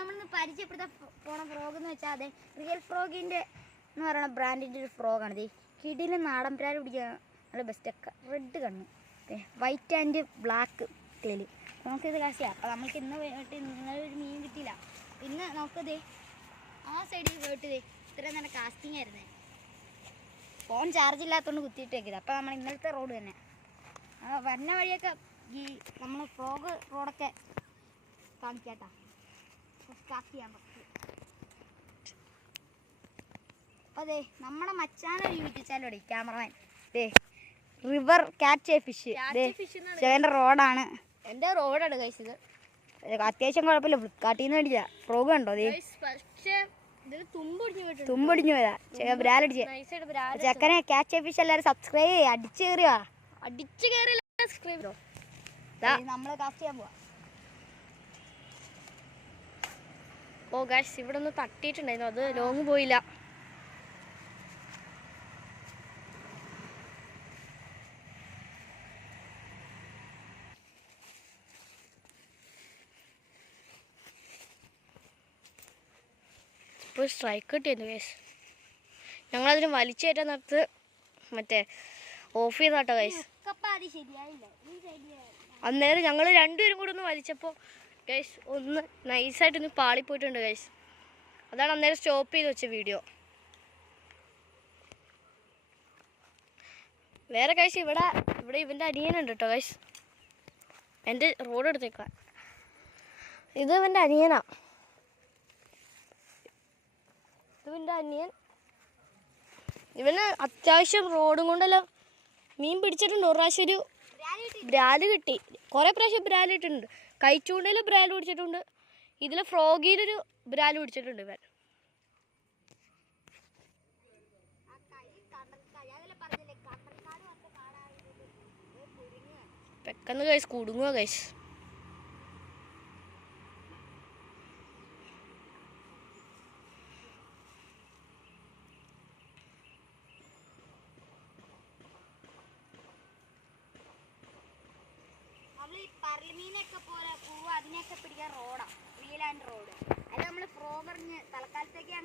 നമ്മളിന്ന് പരിചയപ്പെടുത്താൻ പോണ ഫ്രോഗ് എന്ന് വെച്ചാൽ അതെ റിയൽ ഫ്രോഗിൻ്റെ എന്ന് പറയുന്ന ബ്രാൻഡിൻ്റെ ഒരു ഫ്രോഗാണിത്. കിടിയിൽ നാടൻ പ്രാര് പിടിക്കാൻ നല്ല ബെസ്റ്റൊക്കെ. റെഡ് കണ്ണ്, വൈറ്റ് ആൻഡ് ബ്ലാക്ക് തേല്. നമുക്കിത് കാശിയാണ്. അപ്പോൾ നമുക്ക് ഇന്നലെ ഒരു മീൻ കിട്ടിയില്ല. ഇന്ന് നമുക്കത് ആ സൈഡിൽ പോയിട്ട് ഇത്രയും നല്ല കാസ്റ്റിംഗ് ആയിരുന്നേ. ഫോൺ ചാർജ് ഇല്ലാത്തതുകൊണ്ട് കുത്തിയിട്ടേക്കില്ല. അപ്പോൾ നമ്മൾ ഇന്നലത്തെ റോഡ് തന്നെ വരുന്ന വഴിയൊക്കെ ഈ നമ്മൾ ഫ്രോഗ് റോഡൊക്കെ കാണിക്കാട്ടാ. സ്റ്റാർട്ട് ചെയ്യാൻ പറ്റും. അപ്പോൾ അതെ നമ്മുടെ മച്ചാനൊരു യൂട്യൂബ് ചാനലോടെ cameraman river catch a fish. ചേട്ടൻ്റെ റോഡാണ്. എൻ്റെ റോഡാണ് ഗൈസ്. ഇത് അത്യാവശ്യം കുഴപ്പമില്ല. ഫ്ലിപ്കാർട്ടിൽ നിന്ന് മേടിച്ച ഫ്രോഗ് കണ്ടോ? തുമ്പൊടിഞ്ഞു പോയതാ. ബ്രാലടിച്ച് ചെക്കനെ ക്യാച്ച് എ ഫിഷ് എല്ലാവരും സബ്സ്ക്രൈബ് ചെയ്യുക. അടിച്ചു കയറിയോ? അടിച്ചു കയറി സബ്സ്ക്രൈബ്. നമ്മൾ കാസ്റ്റ് ചെയ്യാൻ പോവാ. ഓ ഗൈസ്, ഇവിടെ ഒന്ന് തട്ടിയിട്ടുണ്ടായിരുന്നു. അത് ലോങ് പോയില്ല. ഇപ്പോൾ സ്ട്രൈക്ക് കിട്ടിയിരുന്നു ഗൈസ്. ഞങ്ങളതിന് വലിച്ചു കയറ്റാൻ നേരത്ത് മറ്റേ ഓഫ് ചെയ്താട്ടോ ഗൈസ്. അന്നേരം ഞങ്ങൾ രണ്ടുപേരും കൂടെ ഒന്ന് വലിച്ചപ്പോൾ ഗൈസ് ഒന്ന് നൈസായിട്ടൊന്ന് പാളിപ്പോയിട്ടുണ്ട് ഗൈസ്. അതാണ് അന്നേരം സ്റ്റോപ്പ് ചെയ്ത് വെച്ച വീഡിയോ. വേറെ ഗൈസ് ഇവിടെ ഇവൻ്റെ അനിയനുണ്ട് കേട്ടോ ഗൈസ്. എൻ്റെ റോഡ് എടുത്തേക്കാൻ ഇത് ഇവൻ്റെ അനിയനാ. ഇവൻ്റെ അനിയൻ ഇവന് അത്യാവശ്യം റോഡും കൊണ്ടെല്ലാം മീൻ പിടിച്ചിട്ടുണ്ട്. ഒരു പ്രാവശ്യം ഒരു ബ്രാല് കിട്ടി. കുറേ പ്രാവശ്യം ബ്രാല് ഇട്ടിട്ടുണ്ട്. കൈച്ചൂണ്ടയിൽ ബ്രാല് പിടിച്ചിട്ടുണ്ട്. ഇതിൽ ഫ്രോഗിയിലൊരു ബ്രാല് പിടിച്ചിട്ടുണ്ട് ഇവൻ. പെട്ടെന്ന് ഗൈസ് കുടുങ്ങുക ഗൈസ്. മീനൊക്കെ പോലെ പൂവ് അതിനെയൊക്കെ പിടിക്കാൻ റോഡാണ് റിയൽ ആൻഡ് റോഡ്. അത് നമ്മൾ ഫ്രോഗറിന് തൽക്കാലത്തേക്ക്